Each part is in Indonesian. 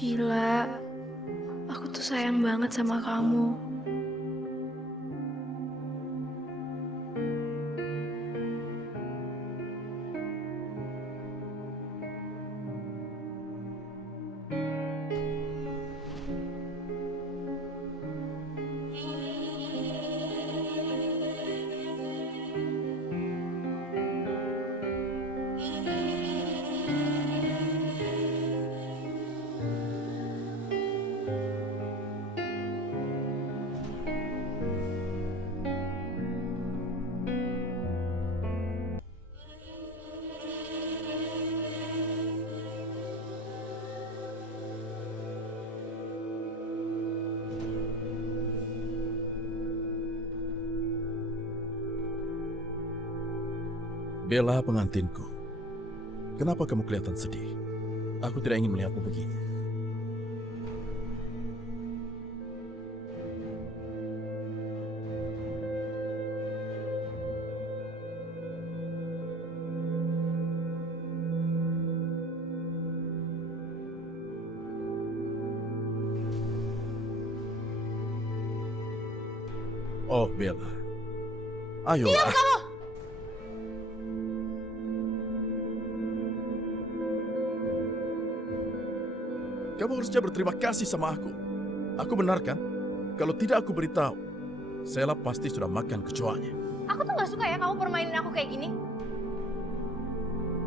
Sheila, aku tuh sayang banget sama kamu. Bella, pengantinku. Kenapa kamu kelihatan sedih? Aku tidak ingin melihatmu begini. Oh, Bella. Ayolah. Diam kamu! Kamu harusnya berterima kasih sama aku. Aku benar kan? Kalau tidak aku beritahu, Sheila pasti sudah makan kecoanya. Aku tuh gak suka ya kamu permainin aku kayak gini.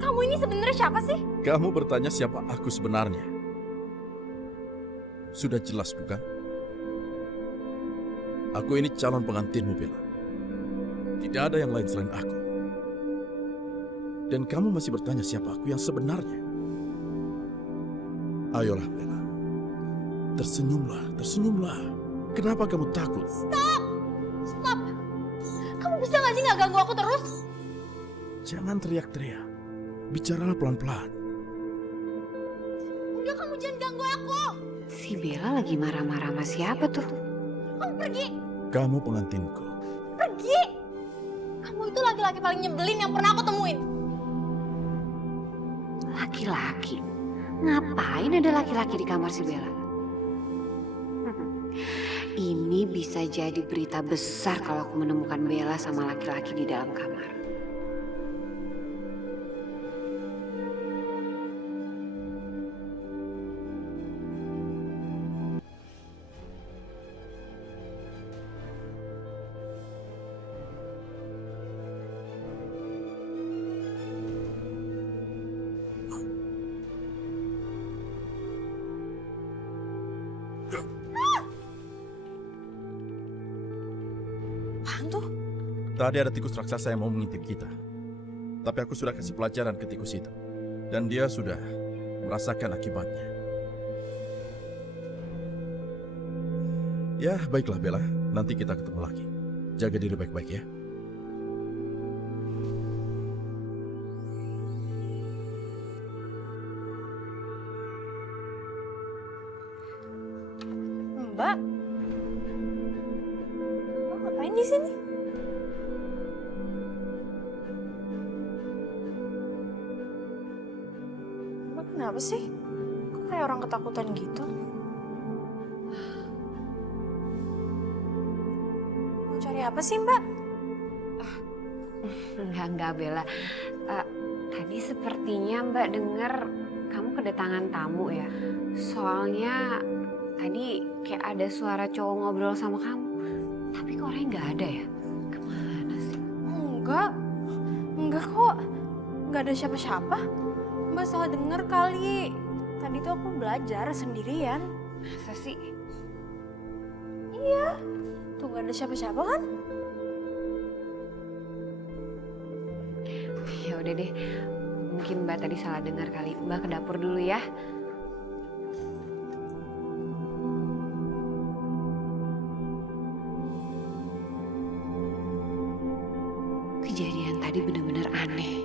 Kamu ini sebenarnya siapa sih? Kamu bertanya siapa aku sebenarnya. Sudah jelas bukan? Aku ini calon pengantinmu, Bella. Tidak ada yang lain selain aku. Dan kamu masih bertanya siapa aku yang sebenarnya. Ayolah, Bella. Tersenyumlah, tersenyumlah. Kenapa kamu takut? Stop! Stop! Kamu bisa gak sih gak ganggu aku terus? Jangan teriak-teriak. Bicaralah pelan-pelan. Udah, kamu jangan ganggu aku! Si Bella lagi marah-marah sama siapa tuh? Kamu pergi! Kamu pengantinku. Pergi! Kamu itu laki-laki paling nyebelin yang pernah aku temuin. Laki-laki? Ngapain ada laki-laki di kamar si Bella? Ini bisa jadi berita besar kalau aku menemukan Bella sama laki-laki di dalam kamar. Apaan tuh? Tadi ada tikus raksasa yang mau mengintip kita. Tapi aku sudah kasih pelajaran ke tikus itu. Dan dia sudah merasakan akibatnya. Ya, baiklah Bella. Nanti kita ketemu lagi. Jaga diri baik-baik ya. Mbak? Mbak ngapain di sini? Mbak kenapa sih? Kok kayak orang ketakutan gitu? Mau cari apa sih, Mbak? Enggak Bella. Tadi sepertinya Mbak dengar kamu kedatangan tamu ya. Soalnya tadi kayak ada suara cowok ngobrol sama kamu. Tapi kok orangnya nggak ada ya? Kemana sih? Enggak kok. Enggak ada siapa-siapa. Mbak salah denger kali. Tadi tuh aku belajar sendirian. Masa sih? Iya. Tuh gak ada siapa-siapa kan? Ya udah deh. Mungkin Mbak tadi salah dengar kali. Mbak ke dapur dulu ya. Kejadian tadi benar-benar aneh.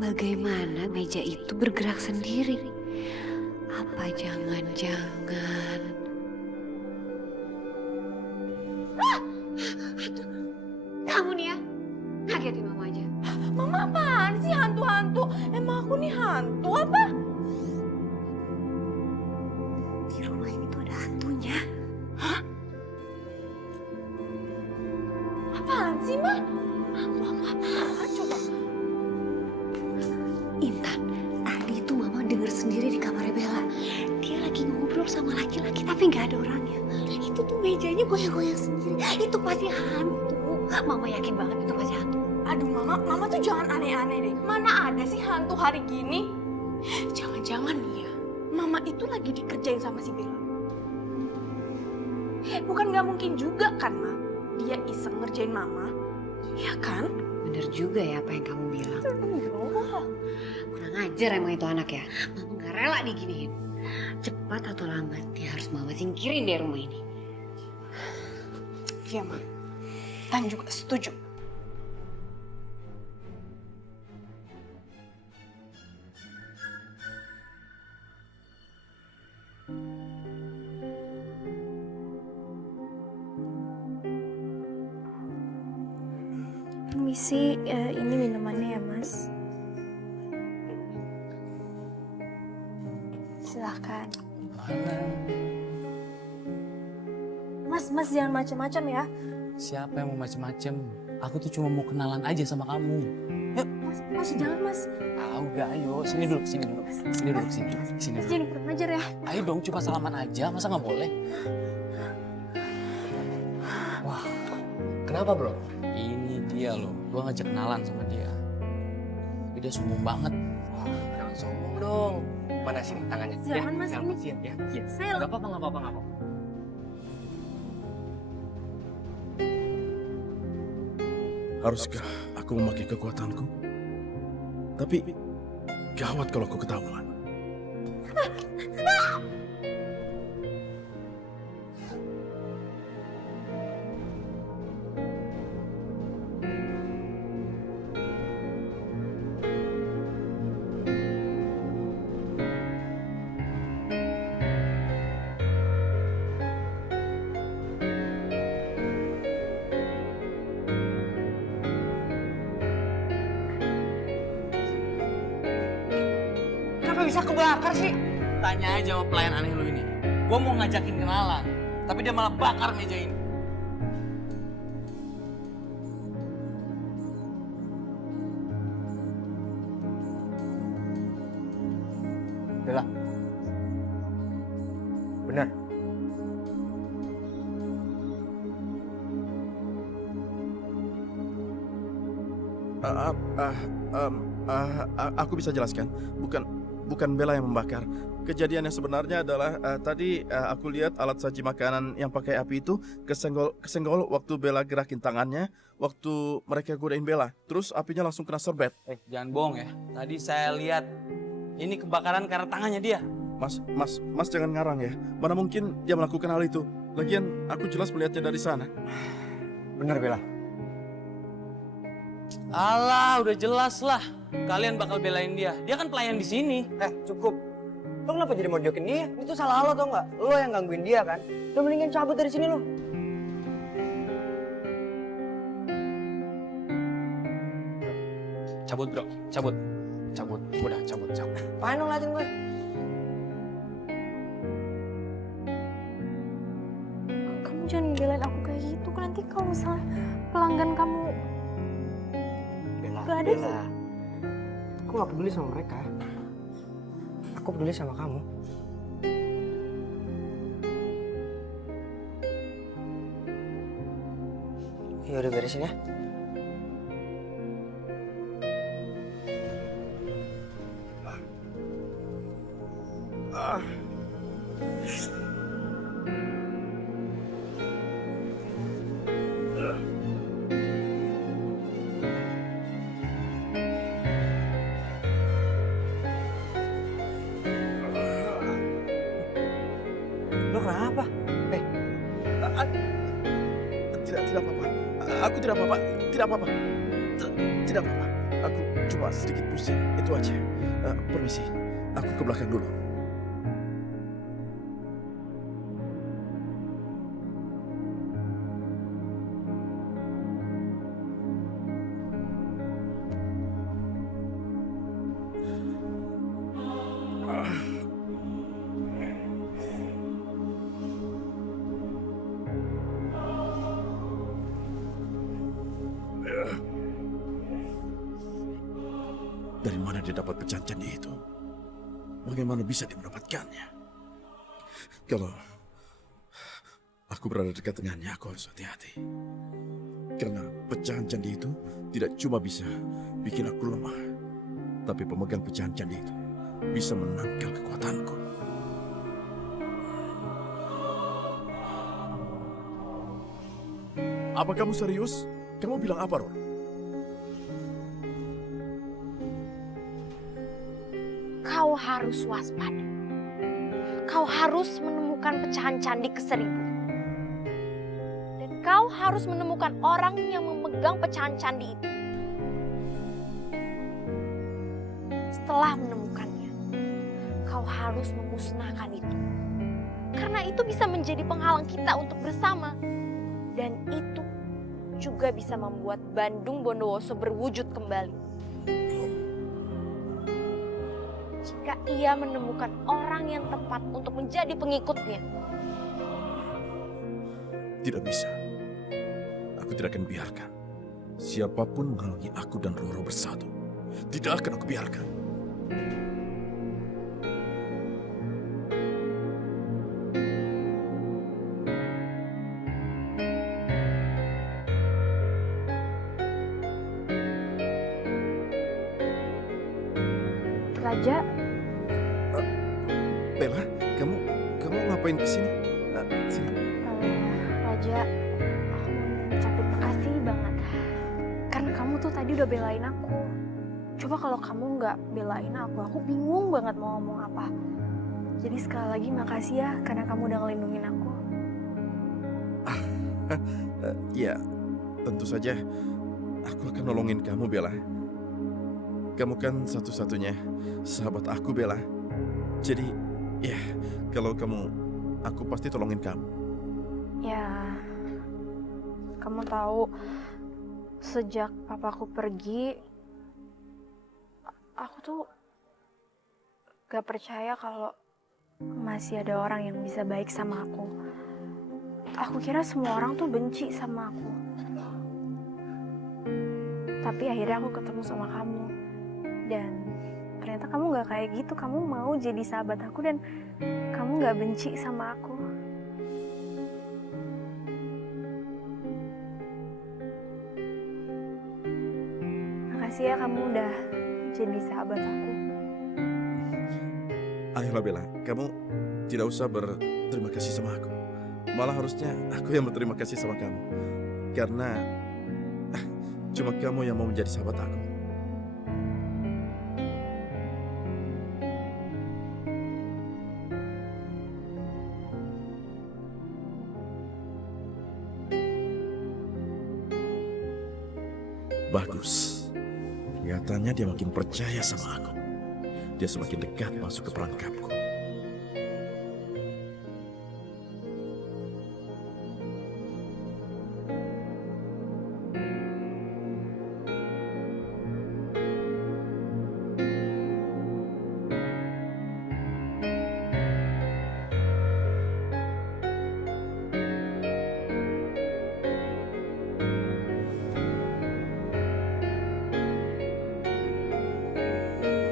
Bagaimana meja itu bergerak sendiri? Apa jangan-jangan... Kamu nih ya, ngagetin mama aja. Mama apaan sih hantu-hantu? Emang aku nih hantu apa? Gak ada orangnya. Dan itu tuh mejanya goyang-goyang sendiri. Itu pasti hantu. Mama yakin banget itu pasti hantu. Aduh mama tuh jangan aneh-aneh deh. Mana ada sih hantu hari gini? Jangan-jangan nih ya, mama itu lagi dikerjain sama si Bella. Bukan nggak mungkin juga kan, Ma? Dia iseng ngerjain mama, ya kan? Bener juga ya apa yang kamu bilang. Kurang ajar emang itu anak ya. Mama gak rela diginiin. Cepat atau lambat dia harus mama singkirin dari rumah ini. Iya, Ma. Tan juga setuju. Permisi, ini minumannya ya mas. Silahkan. Mas jangan macam-macam ya. Siapa yang mau macem-macem? Aku tuh cuma mau kenalan aja sama kamu. Yuk. Mas jangan mas. Udah ayo, sini dulu, sini dulu. Sini dulu, sini. Sini Mas dulu. jangan kurang ajar ya. Ayo dong, cuma salaman aja, masa nggak boleh? Wah, Kenapa bro? ini dia loh. Gua ngajak kenalan sama dia. Tapi dia sombong banget. Jangan sombong dong. Mana sini tangannya? Jangan, Mas, ini. Ya, ya. Saya Gak apa-apa, gak apa-apa, gak apa-apa. Haruskah aku memakai kekuatanku? Tapi gawat kalau aku ketahuan. Kenapa bisa kebakar sih? Tanya aja sama pelayan aneh lu ini. Gua mau ngajakin kenalan, tapi dia malah bakar meja ini. Bella. Benar. Aku bisa jelaskan. Bukan Bella yang membakar. Kejadian yang sebenarnya adalah tadi aku lihat alat saji makanan yang pakai api itu kesenggol waktu Bella gerakin tangannya waktu mereka godain Bella. Terus apinya langsung kena serbet. Jangan bohong ya. Tadi saya lihat ini kebakaran karena tangannya dia. Mas jangan ngarang ya. Mana mungkin dia melakukan hal itu. Lagian aku jelas melihatnya dari sana. Benar Bella. Alah, udah jelas lah. Kalian bakal belain dia. Dia kan pelayan di sini. Cukup. Lo kenapa jadi mau jokin dia? Itu salah lo tau nggak? Lo yang gangguin dia kan? Lo mendingan cabut dari sini lo. Cabut bro, cabut. Cabut, udah cabut. Apaan lo ngeliatin gue? Kamu jangan ngebelain aku kayak gitu. Kan nanti kalau misalnya pelanggan kamu Bella, gak ada Bella. Aku gak peduli sama mereka. Aku peduli sama kamu. Ya udah beresin ya. Lo kenapa? Tidak apa-apa. Aku tidak apa-apa. Tidak apa-apa. Tidak apa-apa. Aku cuma sedikit pusing. Itu aja. Permisi. Aku ke belakang dulu. Dari mana dia dapat pecahan candi itu? Bagaimana bisa dia mendapatkannya? aku berada dekat dengannya, aku harus hati-hati. Karena pecahan candi itu tidak cuma bisa bikin aku lemah, tapi pemegang pecahan candi itu bisa menangkal kekuatanku. Apa kamu serius? Kamu bilang apa, Ron? Kau harus waspada. Kau harus menemukan pecahan candi ke-1000. Dan kau harus menemukan orang yang memegang pecahan candi itu. Setelah menemukannya, kau harus memusnahkan itu. Karena itu bisa menjadi penghalang kita untuk bersama. Dan itu juga bisa membuat Bandung Bondowoso berwujud kembali. Jika ia menemukan orang yang tepat untuk menjadi pengikutnya. Tidak bisa. Aku tidak akan biarkan siapapun menghalangi aku dan Roro bersatu. Tidak akan aku biarkan. Raja, Bella, kamu ngapain kesini? Sini. Raja, aku mau ngucapin makasih banget. Karena kamu tuh tadi udah belain aku. Coba kalau kamu nggak belain aku bingung banget mau ngomong apa. Jadi sekali lagi makasih ya, karena kamu udah ngelindungin aku. Ya, tentu saja aku akan nolongin kamu, Bella. Kamu kan satu-satunya sahabat aku, Bella. Jadi, ya, kalau aku pasti tolongin kamu. Ya, kamu tahu sejak papaku pergi, aku tuh gak percaya kalau masih ada orang yang bisa baik sama aku. Aku kira semua orang tuh benci sama aku. Tapi akhirnya aku ketemu sama kamu. Dan ternyata kamu gak kayak gitu. Kamu mau jadi sahabat aku dan kamu gak benci sama aku. Makasih ya kamu udah jadi sahabat aku. Ayolah, Bella, kamu tidak usah berterima kasih sama aku. Malah harusnya aku yang berterima kasih sama kamu. Karena cuma kamu yang mau menjadi sahabat aku. Bagus. Kelihatannya dia makin percaya sama aku. Dia semakin dekat masuk ke perangkapku.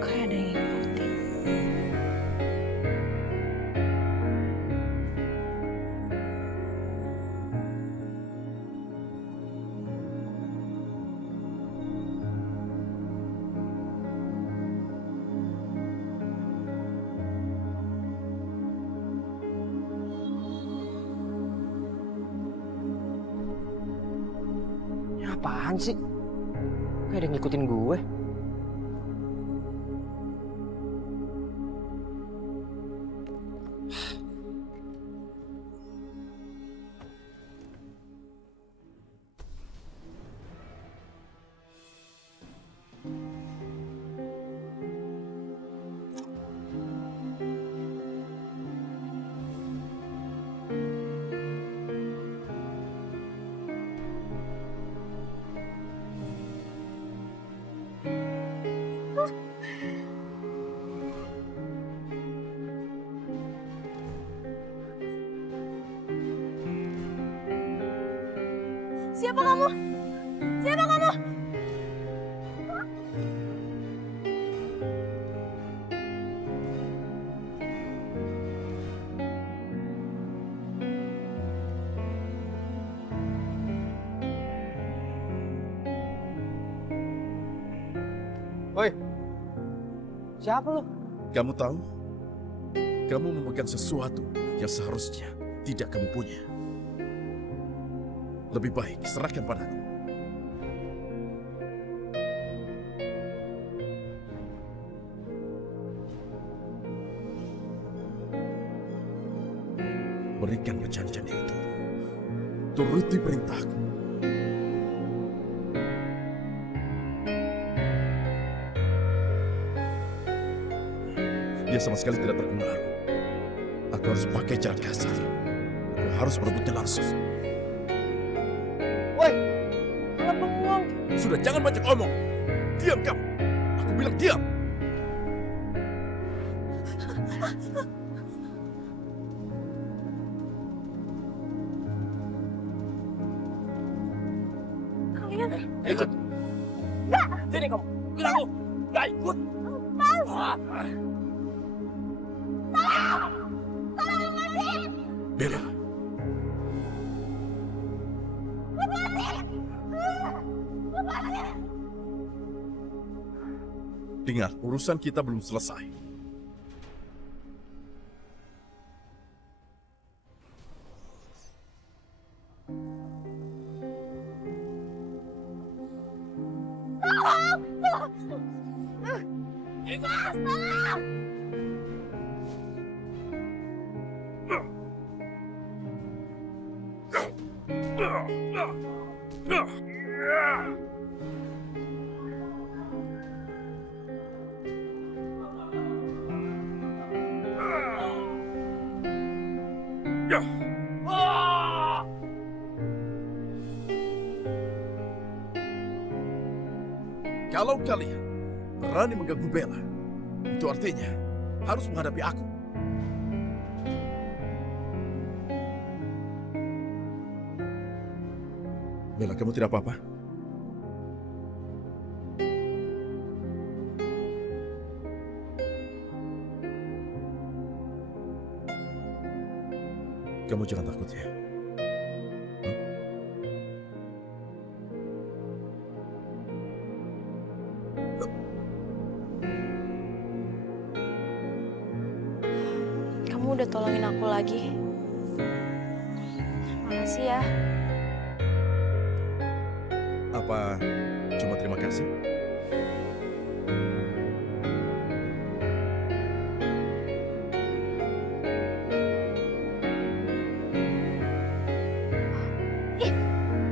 Kayak ada yang ngikutin. Ini apaan sih? Kayak ada yang ngikutin gue. Siapa kamu? Siapa kamu? Siapa lu? Kamu tahu? Kamu memegang sesuatu yang seharusnya tidak kamu punya. Lebih baik serahkan padaku. Berikan perjanjiannya itu. Turuti perintahku. Dia sama sekali tidak terpengaruh. Aku harus pakai cara kasar. Aku harus merebutnya langsung. Woi, malah bengong. Sudah, jangan banyak omong. Diam kamu. Aku bilang diam. Kalian Ikut. Sini kamu. Bilang lu. Gak ikut. Bella. Dengar, urusan kita belum selesai. Kalau kalian berani mengganggu Bella, itu artinya harus menghadapi aku. Bella, kamu tidak apa-apa? Kamu jangan takut ya. kamu udah tolongin aku lagi. Makasih ya. Apa cuma terima kasih?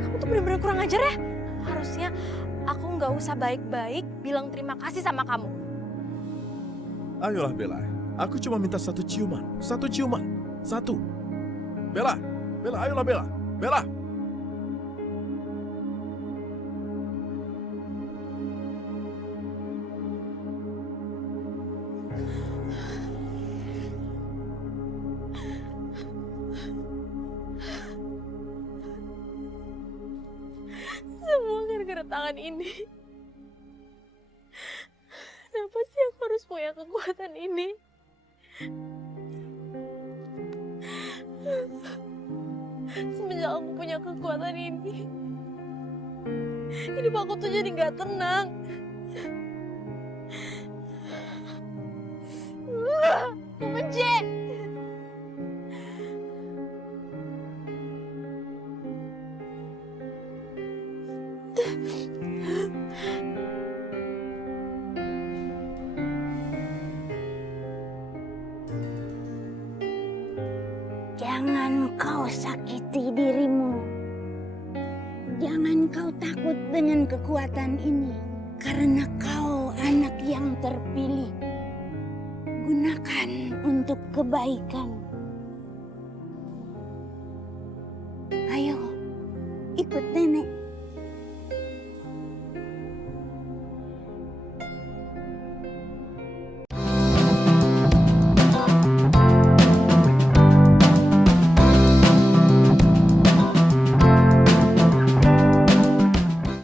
Kamu tuh bener-bener kurang ajar ya. Harusnya aku nggak usah baik-baik bilang terima kasih sama kamu. Ayolah Bella, aku cuma minta satu ciuman. Satu ciuman. Satu. Bella, Bella, ayolah Bella. Bella. Semua gara-gara tangan ini. Kenapa sih aku harus punya kekuatan ini? Semenjak aku punya kekuatan ini, hidup aku tuh jadi gak tenang. Aku benci. Jangan kau sakiti dirimu. Jangan kau takut dengan kekuatan ini. Karena kau anak yang terpilih. Gunakan untuk kebaikan. Ayo, ikut nenek.